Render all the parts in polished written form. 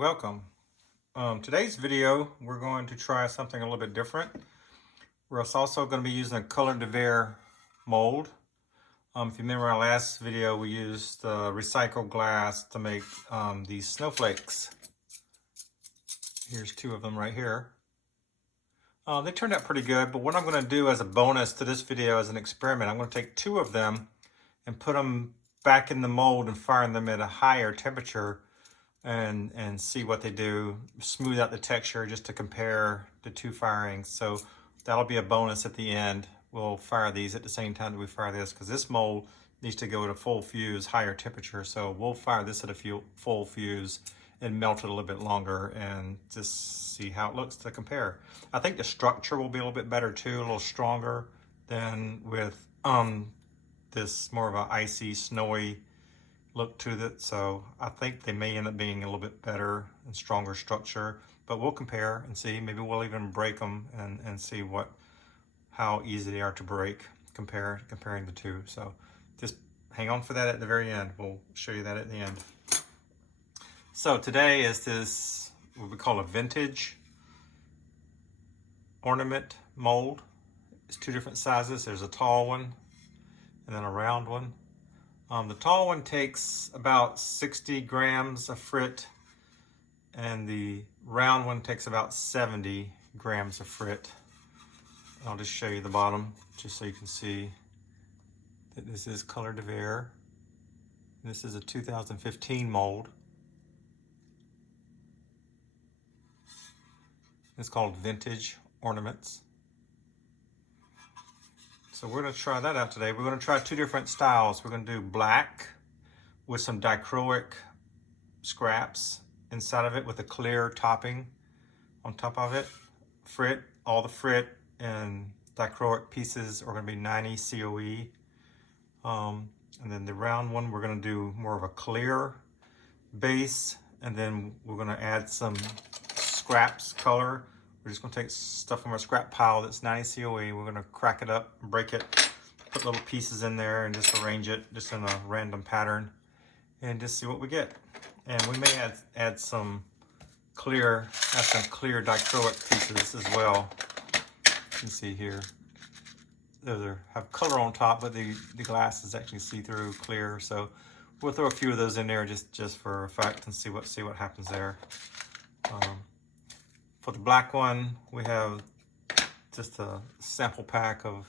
Welcome. Today's video, we're going to try something a little bit different. We're also going to be using a Colour De Verre mold. If you remember our last video, we used recycled glass to make these snowflakes. Here's two of them right here. They turned out pretty good, but what I'm going to do as a bonus to this video as an experiment, I'm going to take two of them and put them back in the mold and fire them at a higher temperature and see what they do, smooth out the texture just to compare the two firings. So that'll be a bonus at the end. We'll fire these at the same time that we fire this, because this mold needs to go at a full fuse, higher temperature. So we'll fire this at a full fuse and melt it a little bit longer and just see how it looks to compare. I think the structure will be a little bit better too, a little stronger than with this more of an icy, snowy look to it. So I think they may end up being a little bit better and stronger structure, but we'll compare and see. Maybe we'll even break them and see how easy they are to break, comparing the two. So just hang on for that at the very end. We'll show you that at the end. So today is this, what we call a vintage ornament mold. It's two different sizes. There's a tall one and then a round one. The tall one takes about 60 grams of frit, and the round one takes about 70 grams of frit. I'll just show you the bottom, just so you can see that this is Colour De Verre. This is a 2015 mold. It's called Vintage Ornaments. So we're going to try that out today. We're going to try two different styles. We're going to do black with some dichroic scraps inside of it with a clear topping on top of it. Frit, all the frit and dichroic pieces are going to be 90 COE. And then the round one, we're going to do more of a clear base, and then we're going to add some scraps color. We're just going to take stuff from our scrap pile that's 90 COE. We're going to crack it up, break it, put little pieces in there, and just arrange it just in a random pattern, and just see what we get. And we may add some clear dichroic pieces as well. You can see here, those have color on top, but the glass is actually see-through clear. So we'll throw a few of those in there just for effect and see what happens there. For the black one, we have just a sample pack of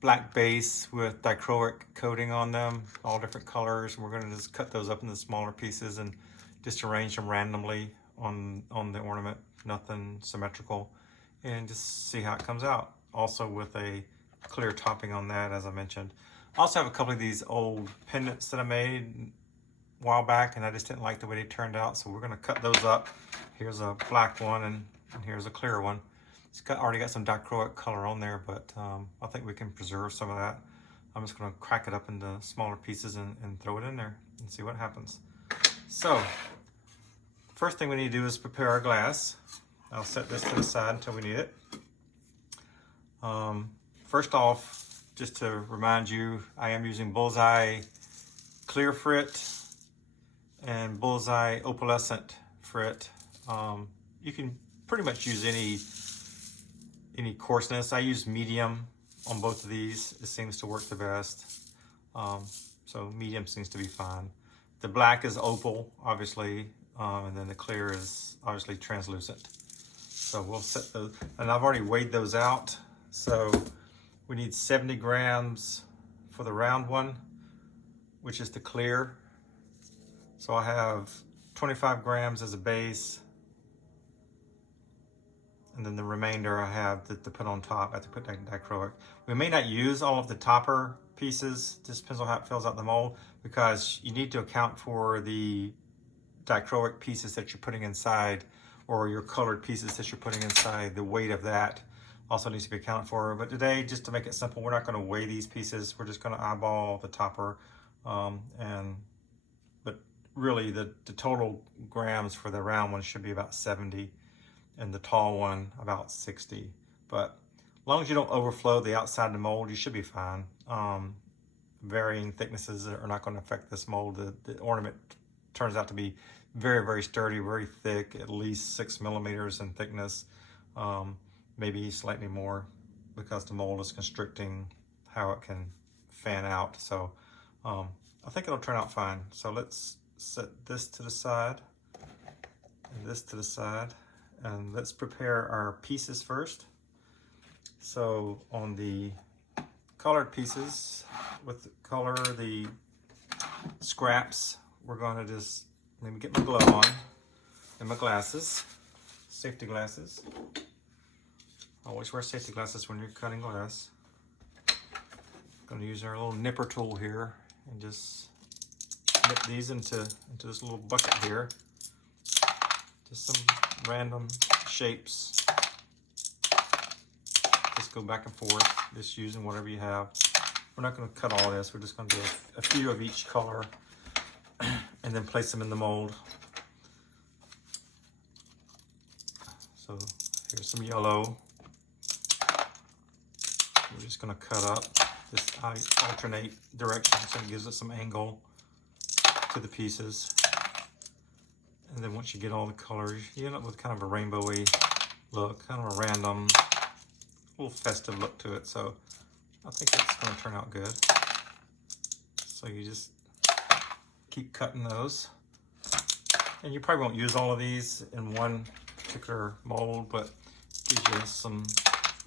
black base with dichroic coating on them, all different colors. We're going to just cut those up into smaller pieces and just arrange them randomly on the ornament, nothing symmetrical, and just see how it comes out. Also with a clear topping on that, as I mentioned. I also have a couple of these old pendants that I made a while back, and I just didn't like the way they turned out, so we're going to cut those up. Here's a black one, and here's a clear one. It's already got some dichroic color on there, but I think we can preserve some of that. I'm just going to crack it up into smaller pieces and throw it in there and see what happens. So first thing we need to do is prepare our glass. I'll set this to the side until we need it. First off, just to remind you, I am using Bullseye clear frit and Bullseye opalescent frit. You can pretty much use any coarseness. I use medium on both of these. It seems to work the best. So medium seems to be fine. The black is opal, obviously, and then the clear is obviously translucent. So we'll set those, and I've already weighed those out. So we need 70 grams for the round one, which is the clear. So I have 25 grams as a base, and then the remainder I have to put on top. I have to put dichroic. We may not use all of the topper pieces, just depends on how it fills out the mold, because you need to account for the dichroic pieces that you're putting inside, or your colored pieces that you're putting inside. The weight of that also needs to be accounted for. But today, just to make it simple, we're not going to weigh these pieces. We're just going to eyeball the topper, but really the total grams for the round one should be about 70, and the tall one about 60. But as long as you don't overflow the outside of the mold, you should be fine. Varying thicknesses are not going to affect this mold. The ornament turns out to be very, very sturdy, very thick, at least 6 millimeters in thickness, maybe slightly more, because the mold is constricting how it can fan out. So I think it'll turn out fine. So let's set this to the side and this to the side, and let's prepare our pieces first. So on the colored pieces, with the color, the scraps, we're going to just, let me get my glove on and my glasses, safety glasses. Always wear safety glasses when you're cutting glass. Going to use our little nipper tool here and just nip these into this little bucket here. Just some random shapes. Just go back and forth, just using whatever you have. We're not going to cut all this. We're just going to do a few of each color and then place them in the mold. So here's some yellow. We're just going to cut up this alternate direction so it gives it some angle to the pieces. And then once you get all the colors, you end up with kind of a rainbowy look, kind of a random, little festive look to it. So I think it's going to turn out good. So you just keep cutting those. And you probably won't use all of these in one particular mold, but it gives you some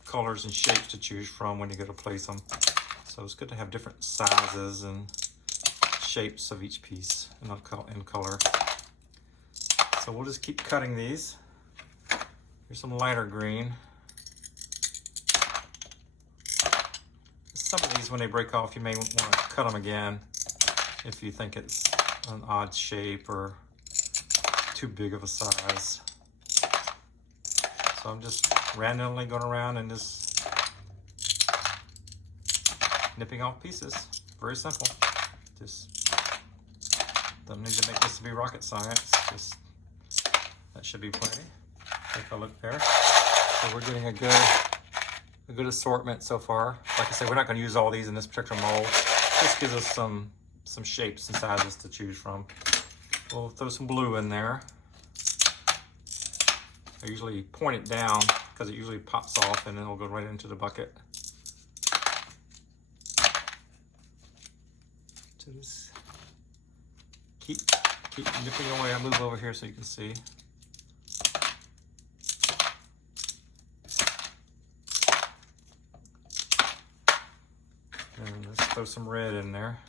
colors and shapes to choose from when you go to place them. So it's good to have different sizes and shapes of each piece in color. So we'll just keep cutting these. Here's some lighter green. Some of these, when they break off, you may want to cut them again if you think it's an odd shape or too big of a size. So I'm just randomly going around and just nipping off pieces. Very simple. Just don't need to make this to be rocket science. Just that should be plenty. Take a look there. So we're getting a good assortment so far. Like I said, we're not going to use all these in this particular mold. This gives us some shapes and sizes to choose from. We'll throw some blue in there. I usually point it down because it usually pops off and then it'll go right into the bucket. Just keep nipping away. I'll move over here so you can see. And let's throw some red in there.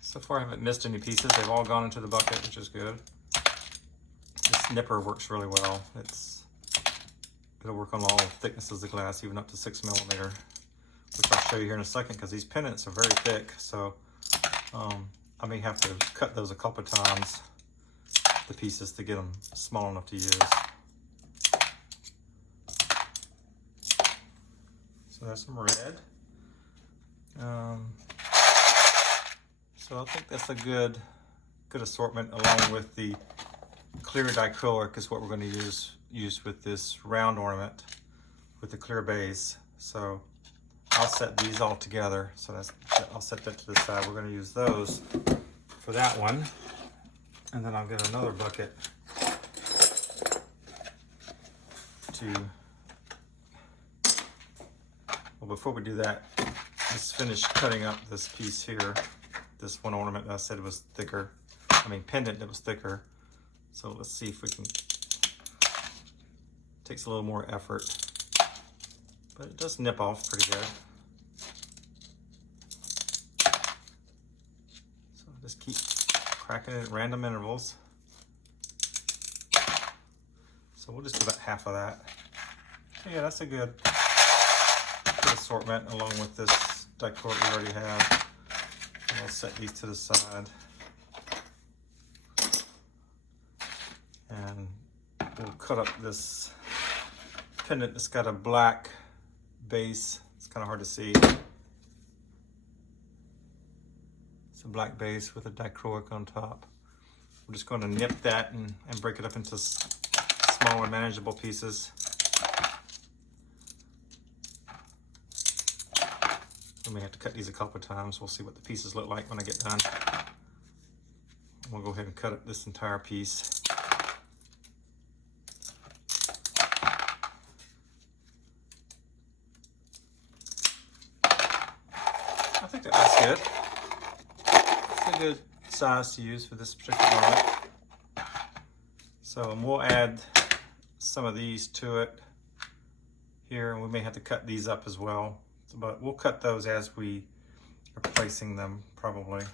So far I haven't missed any pieces. They've all gone into the bucket, which is good. This nipper works really well. It'll work on all thicknesses of glass, even up to 6 millimeter, which I'll show you here in a second, because these pendants are very thick. So I may have to cut those a couple of times, the pieces, to get them small enough to use. So that's some red. So I think that's a good assortment, along with the clear acrylic is what we're going to use with this round ornament with the clear base. So I'll set these all together. So I'll set that to the side. We're going to use those for that one, and then I'll get another bucket to. Well, before we do that, let's finish cutting up this piece here. This one ornament that I said was thicker. I mean, pendant that was thicker. So let's see if we can. Takes a little more effort, but it does nip off pretty good. So just keep cracking it at random intervals. So we'll just do about half of that. So yeah, that's a good assortment, along with this decor we already have. And I'll set these to the side. And we'll cut up this pendant that's got a black base. It's kind of hard to see. It's a black base with a dichroic on top. We're just going to nip that and break it up into smaller, manageable pieces. We may have to cut these a couple of times. We'll see what the pieces look like when I get done. We'll go ahead and cut up this entire piece. I think that looks good. It's a good size to use for this particular garment. So we'll add some of these to it here, and we may have to cut these up as well. But we'll cut those as we are placing them, probably.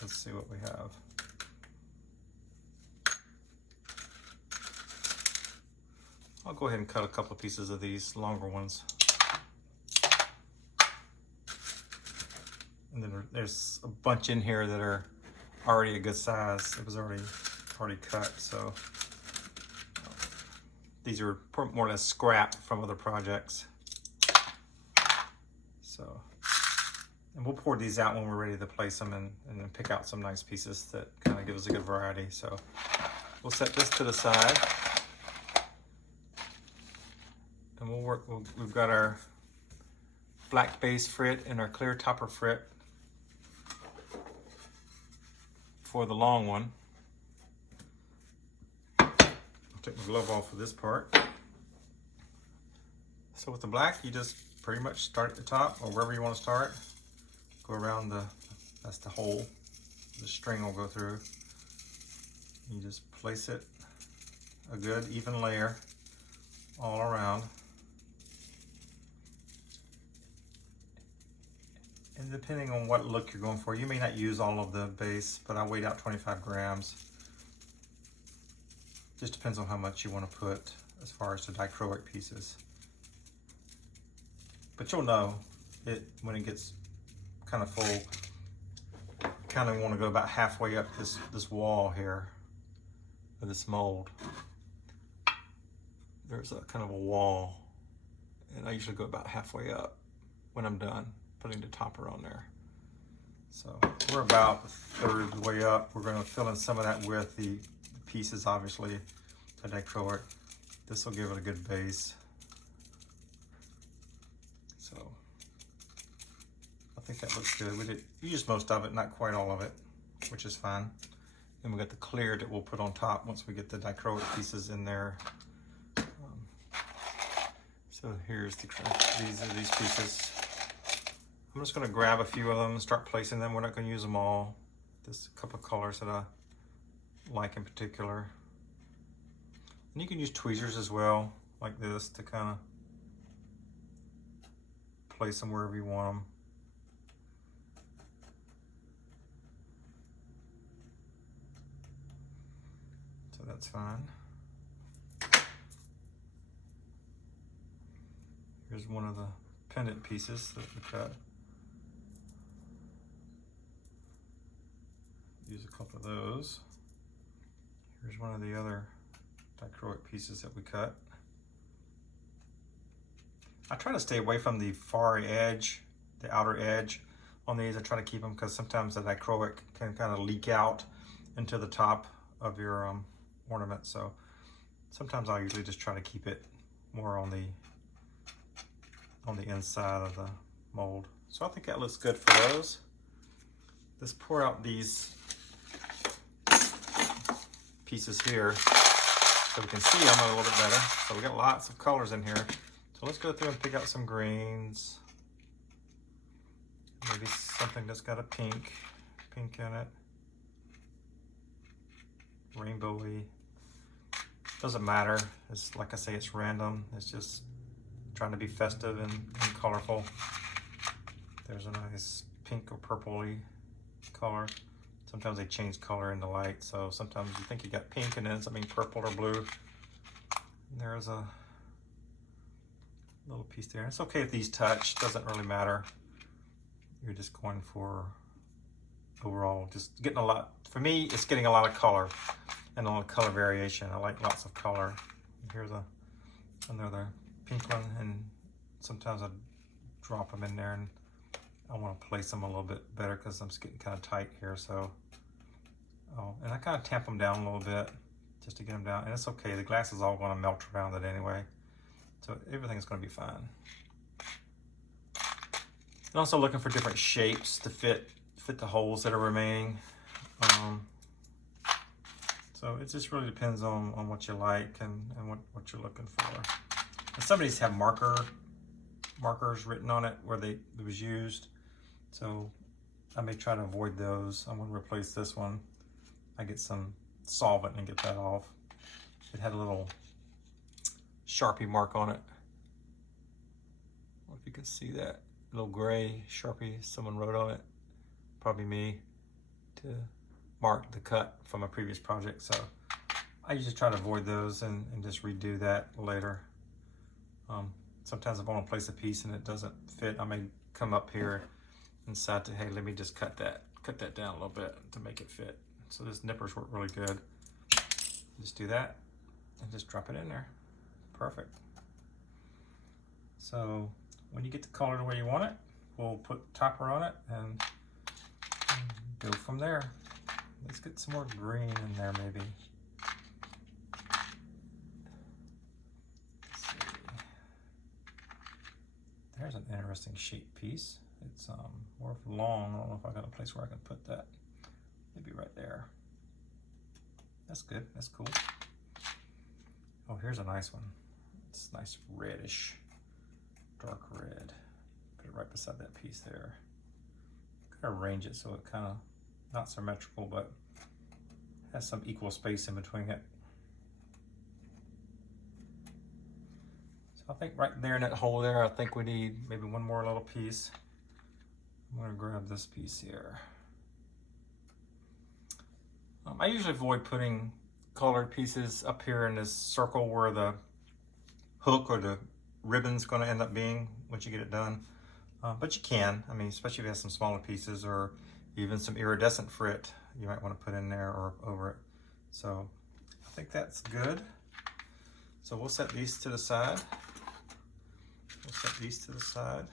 Let's see what we have. I'll go ahead and cut a couple of pieces of these longer ones. And then there's a bunch in here that are already a good size. It was already cut, so these are more or less scrap from other projects. So, and we'll pour these out when we're ready to place them and then pick out some nice pieces that kind of give us a good variety. So we'll set this to the side. And we'll work, we've got our black base frit and our clear topper frit for the long one. I'll take my glove off for this part. So with the black, you just pretty much start at the top or wherever you want to start. Go around that's the hole. The string will go through. You just place it a good even layer all around. And depending on what look you're going for, you may not use all of the base, but I weighed out 25 grams. Just depends on how much you want to put as far as the dichroic pieces. But you'll know it when it gets kind of full. Kind of want to go about halfway up this wall here of this mold. There's a kind of a wall, and I usually go about halfway up when I'm done putting the topper on there. So we're about a third of the way up. We're going to fill in some of that with the pieces, obviously, the dichroic. This will give it a good base. So I think that looks good. We did use most of it, not quite all of it, which is fine. Then we got the clear that we'll put on top once we get the dichroic pieces in there. So here's these pieces. I'm just going to grab a few of them and start placing them. We're not going to use them all. There's a couple of colors that I like in particular. And you can use tweezers as well, like this, to kind of place them wherever you want them. So that's fine. Here's one of the pendant pieces that we cut. Use a couple of those. Here's one of the other dichroic pieces that we cut. I try to stay away from the far edge, the outer edge on these. I try to keep them because sometimes the dichroic can kind of leak out into the top of your ornament. So sometimes I'll usually just try to keep it more on the inside of the mold. So I think that looks good for those. Let's pour out these pieces here so we can see them a little bit better. So we got lots of colors in here. So let's go through and pick out some greens. Maybe something that's got a pink in it. Rainbowy. Doesn't matter. It's like I say, it's random. It's just trying to be festive and colorful. There's a nice pink or purpley color. Sometimes they change color in the light, so sometimes you think you got pink and then something purple or blue. And there's a little piece there. It's okay if these touch, doesn't really matter. You're just going for overall, just getting a lot. For me, it's getting a lot of color and a lot of color variation. I like lots of color. Here's another pink one, and sometimes I drop them in there and I want to place them a little bit better because I'm just getting kind of tight here. So, and I kind of tamp them down a little bit just to get them down. And it's okay, the glass is all going to melt around it anyway. So everything's going to be fine. And also looking for different shapes to fit the holes that are remaining. So it just really depends on what you like and what you're looking for. And some of these have markers written on it where it was used. So I may try to avoid those. I'm going to replace this one. I get some solvent and get that off. It had a little Sharpie mark on it. I don't know if you can see that. Little gray Sharpie someone wrote on it. Probably me, to mark the cut from a previous project. So I usually try to avoid those and just redo that later. Sometimes if I want to place a piece and it doesn't fit, I may come up here and decide to, hey, let me just cut that down a little bit to make it fit. So this nippers work really good. Just do that and just drop it in there. Perfect. So when you get the color the way you want it, we'll put topper on it and go from there. Let's get some more green in there maybe. Let's see. There's an interesting shape piece. It's more long. I don't know if I got a place where I can put that. Maybe right there. That's good. That's cool. Oh, here's a nice one. It's nice reddish, dark red. Put it right beside that piece there. Kind of arrange it so it kind of not symmetrical, but has some equal space in between it. So I think right there in that hole there, I think we need maybe one more little piece. I'm going to grab this piece here. I usually avoid putting colored pieces up here in this circle where the hook or the ribbon's going to end up being once you get it done. But you can, I mean, especially if you have some smaller pieces or even some iridescent frit you might want to put in there or over it. So I think that's good. So we'll set these to the side. We'll set these to the side.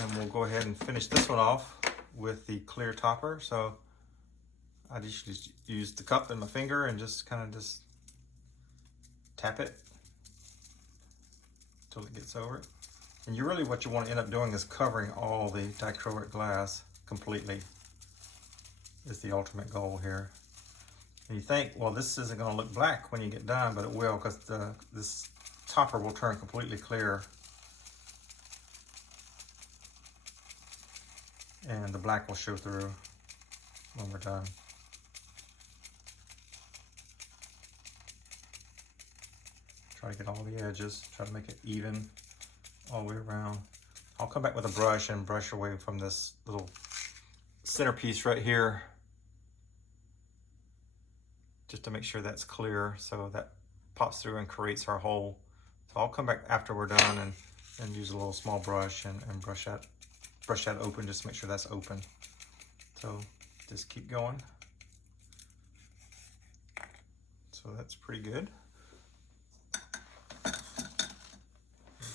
And we'll go ahead and finish this one off with the clear topper. So I just use the cup and my finger and just kind of just tap it until it gets over it. And what you want to end up doing is covering all the dichroic glass completely is the ultimate goal here. And you think, well, this isn't going to look black when you get done, but it will, because this topper will turn completely clear. And the black will show through when we're done. Try to get all the edges, try to make it even all the way around. I'll come back with a brush and brush away from this little centerpiece right here, just to make sure that's clear so that pops through and creates our hole. So I'll come back after we're done and use a little small brush and brush that open just to make sure that's open. So just keep going. So that's pretty good.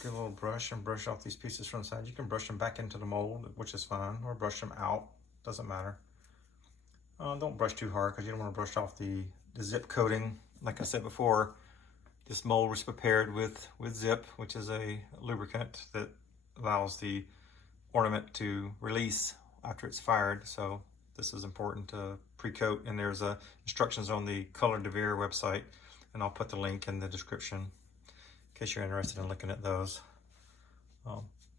Get a little brush and brush off these pieces from the side. You can brush them back into the mold, which is fine, or brush them out, doesn't matter. Don't brush too hard because you don't want to brush off the zip coating. Like I said before, this mold was prepared with zip, which is a lubricant that allows the ornament to release after it's fired. So this is important to pre-coat, and there's instructions on the Colour De Verre website, and I'll put the link in the description in case you're interested in looking at those.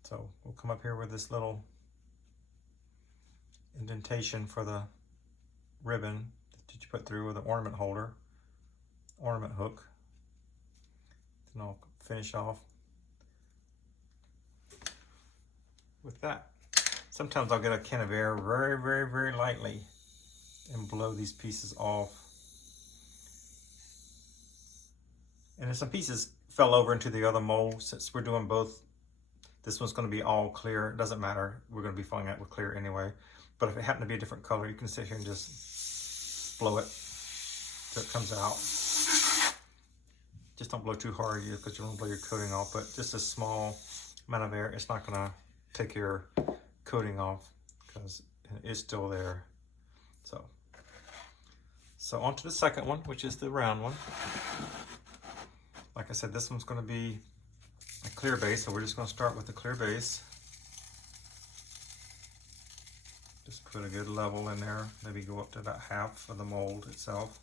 So we'll come up here with this little indentation for the ribbon that you put through with an ornament holder, ornament hook. Then I'll finish off with that. Sometimes I'll get a can of air very, very, very lightly and blow these pieces off. And if some pieces fell over into the other mold, since we're doing both, this one's going to be all clear. It doesn't matter. We're going to be filling it with clear anyway. But if it happened to be a different color, you can sit here and just blow it so it comes out. Just don't blow too hard because you don't want to blow your coating off. But just a small amount of air, it's not going to take your coating off because it's still there. So on to the second one, which is the round one. Like I said, this one's going to be a clear base, so we're just going to start with the clear base. Just put a good level in there. Maybe go up to about half of the mold itself.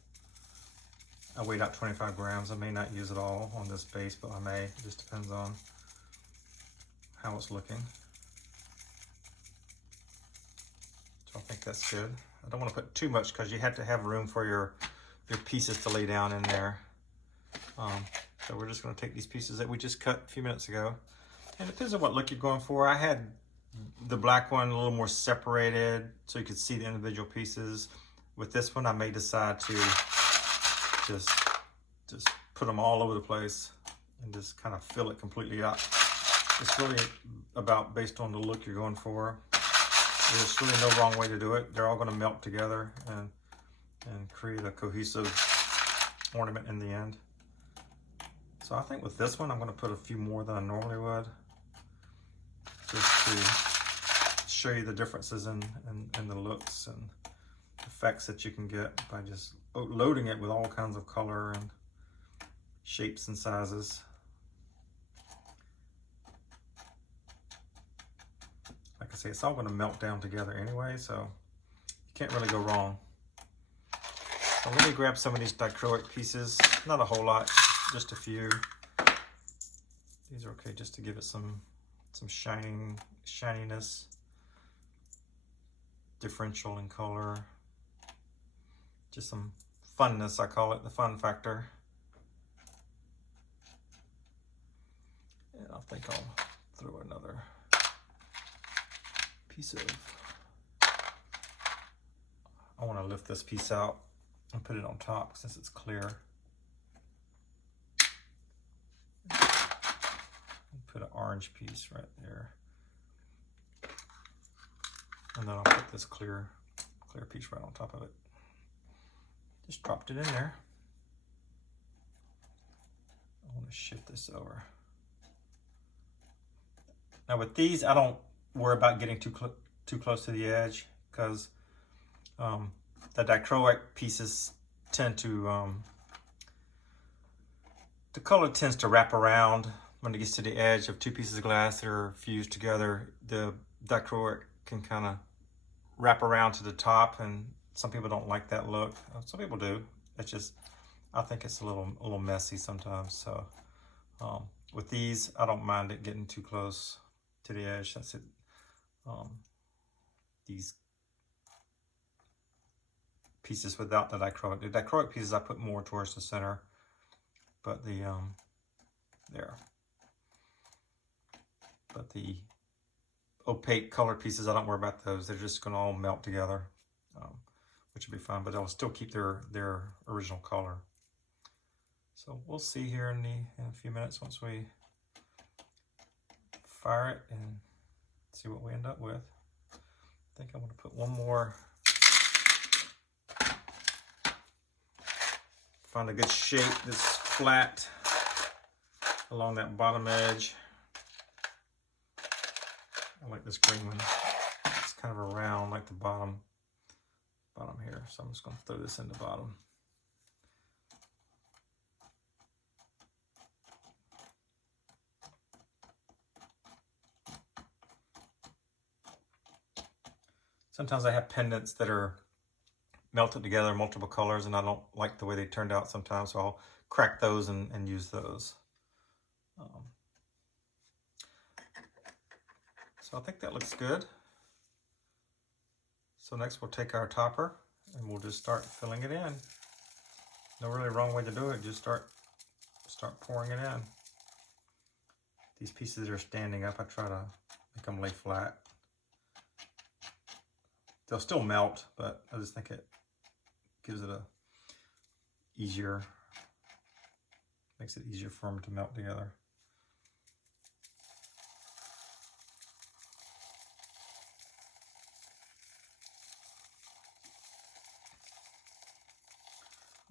I weighed out 25 grams. I may not use it all on this base, but I may. It just depends on how it's looking. So I think that's good. I don't want to put too much because you have to have room for your pieces to lay down in there. So we're just going to take these pieces that we just cut a few minutes ago. And it depends on what look you're going for. I had the black one a little more separated so you could see the individual pieces. With this one, I may decide to just put them all over the place and just kind of fill it completely up. It's really about based on the look you're going for. There's really no wrong way to do it. They're all going to melt together and create a cohesive ornament in the end. So I think with this one, I'm going to put a few more than I normally would, just to show you the differences in the looks and effects that you can get by just loading it with all kinds of color and shapes and sizes. Like I say, it's all going to melt down together anyway, so you can't really go wrong. So let me grab some of these acrylic pieces. Not a whole lot, just a few. These are okay just to give it some shininess, differential in color, just some funness, I call it, the fun factor. And I think I'll throw another piece of, I want to lift this piece out and put it on top since it's clear. Put an orange piece right there. And then I'll put this clear piece right on top of it. Just dropped it in there. I want to shift this over. Now with these, I don't worry about getting too close to the edge because the acrylic pieces tend to, the color tends to wrap around when it gets to the edge of two pieces of glass that are fused together. The acrylic can kind of wrap around to the top, and some people don't like that look. Some people do. It's just, I think it's a little messy sometimes. So with these, I don't mind it getting too close to the edge. That's it. These pieces without the acrylic. The acrylic pieces I put more towards the center, but the there. But the opaque color pieces, I don't worry about those. They're just gonna all melt together, which will be fine, but they'll still keep their original color. So we'll see here in a few minutes once we fire it and see what we end up with. I think I'm gonna put one more, find a good shape that's flat along that bottom edge. I like this green one. It's kind of a round like the bottom here. So I'm just going to throw this in the bottom. Sometimes I have pendants that are melted together in multiple colors, and I don't like the way they turned out sometimes, so I'll crack those and use those. So I think that looks good. So next we'll take our topper and we'll just start filling it in. No really wrong way to do it, just start pouring it in. These pieces that are standing up, I try to make them lay flat. They'll still melt, but I just think it gives it makes it easier for them to melt together.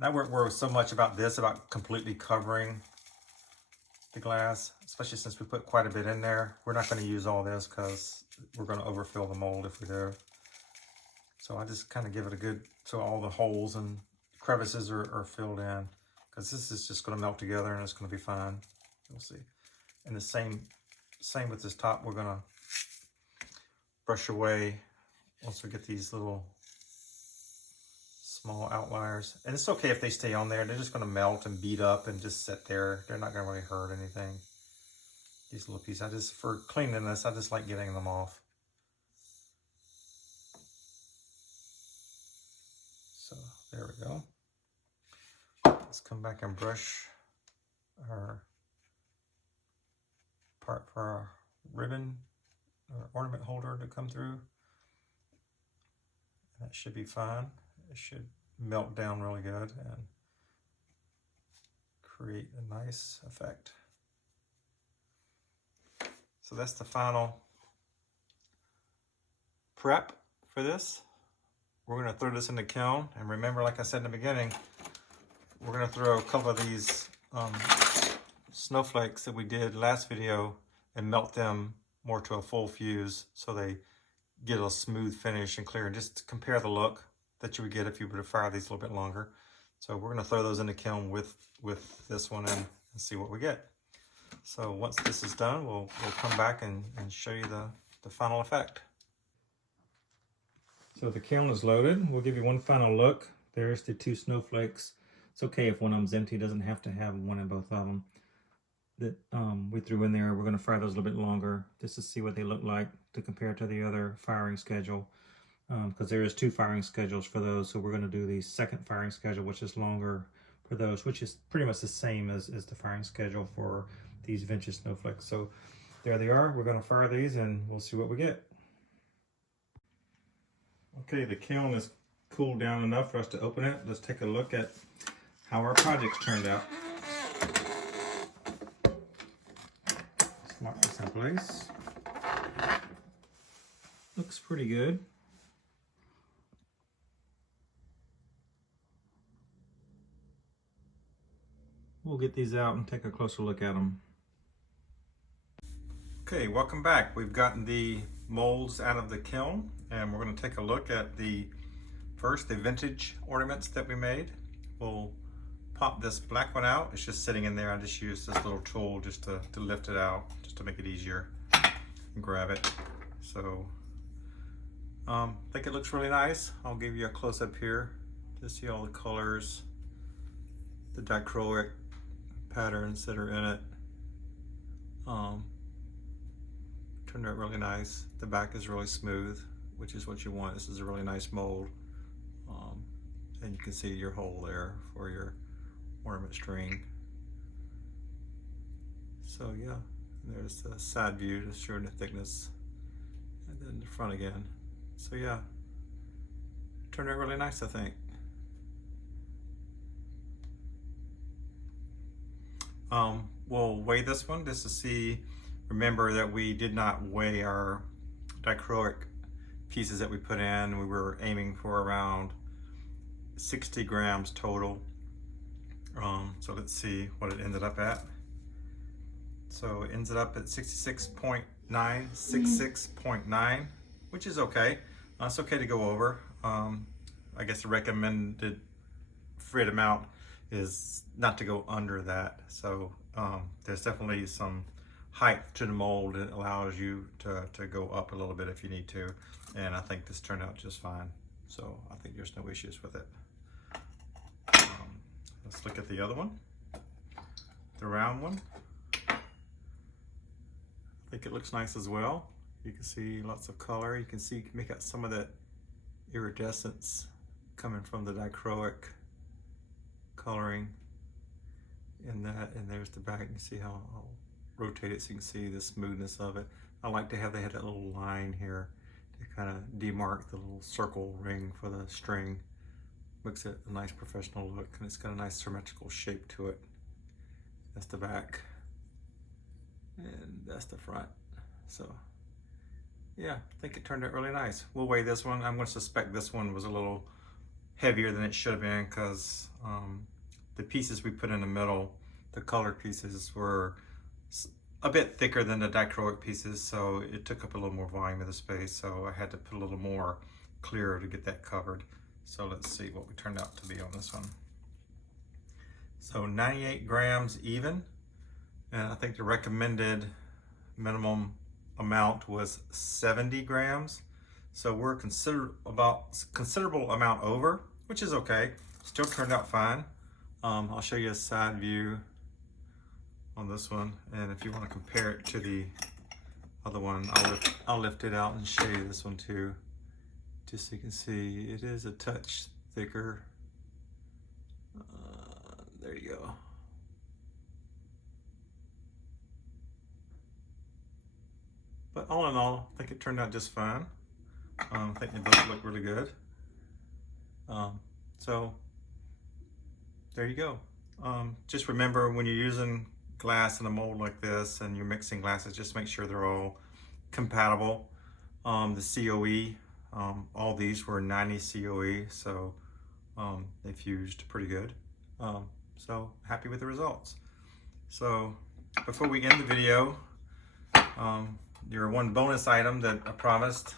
Now we're so much about this, about completely covering the glass, especially since we put quite a bit in there. We're not going to use all this because we're going to overfill the mold if we do. So I just kind of give it a good, so all the holes and crevices are filled in, because this is just going to melt together and it's going to be fine. We'll see. And the same with this top. We're going to brush away also get these little small outliers. And it's okay if they stay on there. They're just going to melt and beat up and just sit there. They're not going to really hurt anything. These little pieces, for cleaning this, I just like getting them off. So there we go. Let's come back and brush our part for our ribbon or ornament holder to come through. That should be fine. It should melt down really good and create a nice effect. So that's the final prep for this. We're going to throw this in the kiln, and remember, like I said in the beginning, we're going to throw a couple of these snowflakes that we did last video and melt them more to a full fuse so they get a smooth finish and clear, and just compare the look that you would get if you were to fire these a little bit longer. So we're going to throw those in the kiln with this one and see what we get. So once this is done, we'll come back and show you the final effect. So the kiln is loaded. We'll give you one final look. There's the two snowflakes. It's okay if one of them's empty. It doesn't have to have one in both of them that we threw in there. We're going to fire those a little bit longer just to see what they look like to compare to the other firing schedule, because there is two firing schedules for those. So we're going to do the second firing schedule, which is longer for those, which is pretty much the same as the firing schedule for these vintage snowflakes. So there they are. We're going to fire these and we'll see what we get. Okay, the kiln is cooled down enough for us to open it. Let's take a look at how our projects turned out. Let's lock this in place. Looks pretty good. We'll get these out and take a closer look at them. Okay, welcome back. We've gotten the molds out of the kiln, and we're going to take a look at the vintage ornaments that we made. We'll pop this black one out. It's just sitting in there. I just used this little tool just to lift it out, just to make it easier and grab it. So I think it looks really nice. I'll give you a close-up here to see all the colors, the dichroic patterns that are in it. Turned out really nice. The back is really smooth, which is what you want. This is a really nice mold. And you can see your hole there for your ornament string. So yeah, there's the side view just showing the thickness, and then the front again. So yeah, turned out really nice, I think. We'll weigh this one just to see. Remember that we did not weigh our dichroic pieces that we put in. We were aiming for around 60 grams total. So let's see what it ended up at. So it ended up at 66.9, which is okay. It's okay to go over. I guess the recommended frit amount is not to go under that. So there's definitely some height to the mold that allows you to go up a little bit if you need to. And I think this turned out just fine. So I think there's no issues with it. Let's look at the other one, the round one. I think it looks nice as well. You can see lots of color. You can make out some of that iridescence coming from the dichroic coloring in that. And there's the back. You can see how I'll rotate it so you can see the smoothness of it. I like to have they had that little line here to kind of demark the little circle ring for the string. Makes it a nice professional look, and it's got a nice symmetrical shape to it. That's the back, and that's the front. So yeah, I think it turned out really nice. We'll weigh this one. I'm going to suspect this one was a little heavier than it should have been, because the pieces we put in the middle, the colored pieces, were a bit thicker than the dichroic pieces, so it took up a little more volume of the space, so I had to put a little more clear to get that covered. So let's see what we turned out to be on this one. So 98 grams even, and I think the recommended minimum amount was 70 grams. So we're considerable amount over, which is okay. Still turned out fine. I'll show you a side view on this one, and if you want to compare it to the other one, I'll lift it out and show you this one too, just so you can see it is a touch thicker. There you go. But all in all, I think it turned out just fine. I think they both look really good. So there you go. Just remember, when you're using glass in a mold like this and you're mixing glasses, just make sure they're all compatible. The COE, all these were 90 COE, so they fused pretty good. So happy with the results. So before we end the video, your one bonus item that I promised.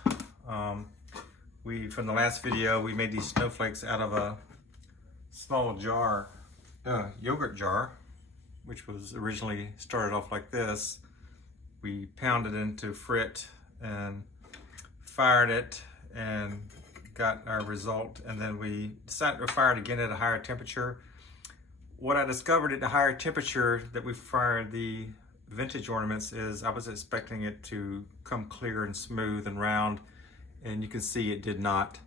From the last video, we made these snowflakes out of a small jar, yogurt jar, which was originally started off like this. We pounded into frit and fired it and got our result, and then we decided to fire it again at a higher temperature. What I discovered at the higher temperature that we fired the vintage ornaments is I was expecting it to come clear and smooth and round, and you can see it did not.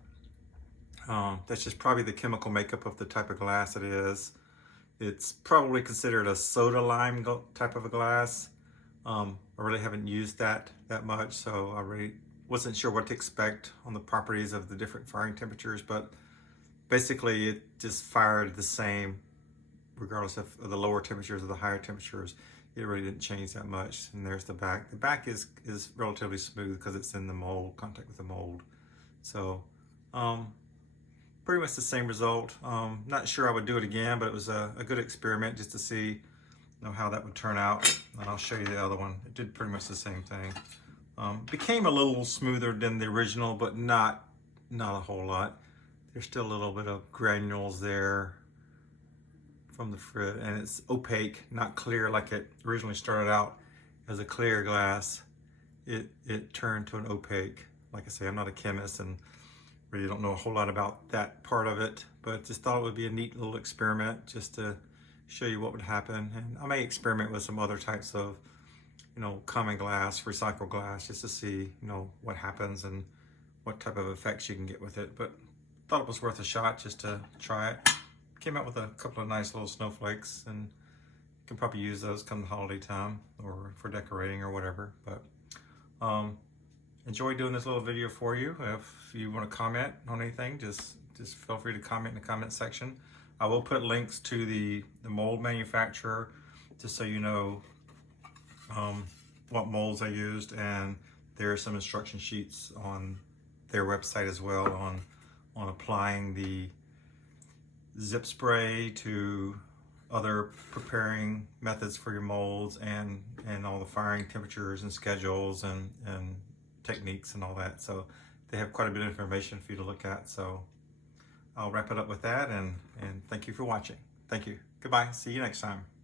That's just probably the chemical makeup of the type of glass it is. It's probably considered a soda lime type of a glass. I really haven't used that much, so I really wasn't sure what to expect on the properties of the different firing temperatures, but basically it just fired the same regardless of the lower temperatures or the higher temperatures. It really didn't change that much. And there's the back. The back is relatively smooth because it's in the mold, contact with the mold. So pretty much the same result. Not sure I would do it again, but it was a good experiment just to see how that would turn out. And I'll show you the other one. It did pretty much the same thing. Became a little smoother than the original, but not a whole lot. There's still a little bit of granules there from the frit, and it's opaque, not clear like it originally started out as a clear glass. It turned to an opaque. Like I say, I'm not a chemist and really don't know a whole lot about that part of it, but just thought it would be a neat little experiment just to show you what would happen. And I may experiment with some other types of, common glass, recycled glass, just to see, what happens and what type of effects you can get with it. But thought it was worth a shot just to try it. Came out with a couple of nice little snowflakes, and you can probably use those come the holiday time or for decorating or whatever. But enjoy doing this little video for you. If you want to comment on anything, just feel free to comment in the comment section. I will put links to the mold manufacturer just so you know what molds I used, and there are some instruction sheets on their website as well on applying the zip spray to other preparing methods for your molds, and all the firing temperatures and schedules and techniques and all that. So they have quite a bit of information for you to look at. So I'll wrap it up with that, and thank you for watching. Thank you. Goodbye. See you next time.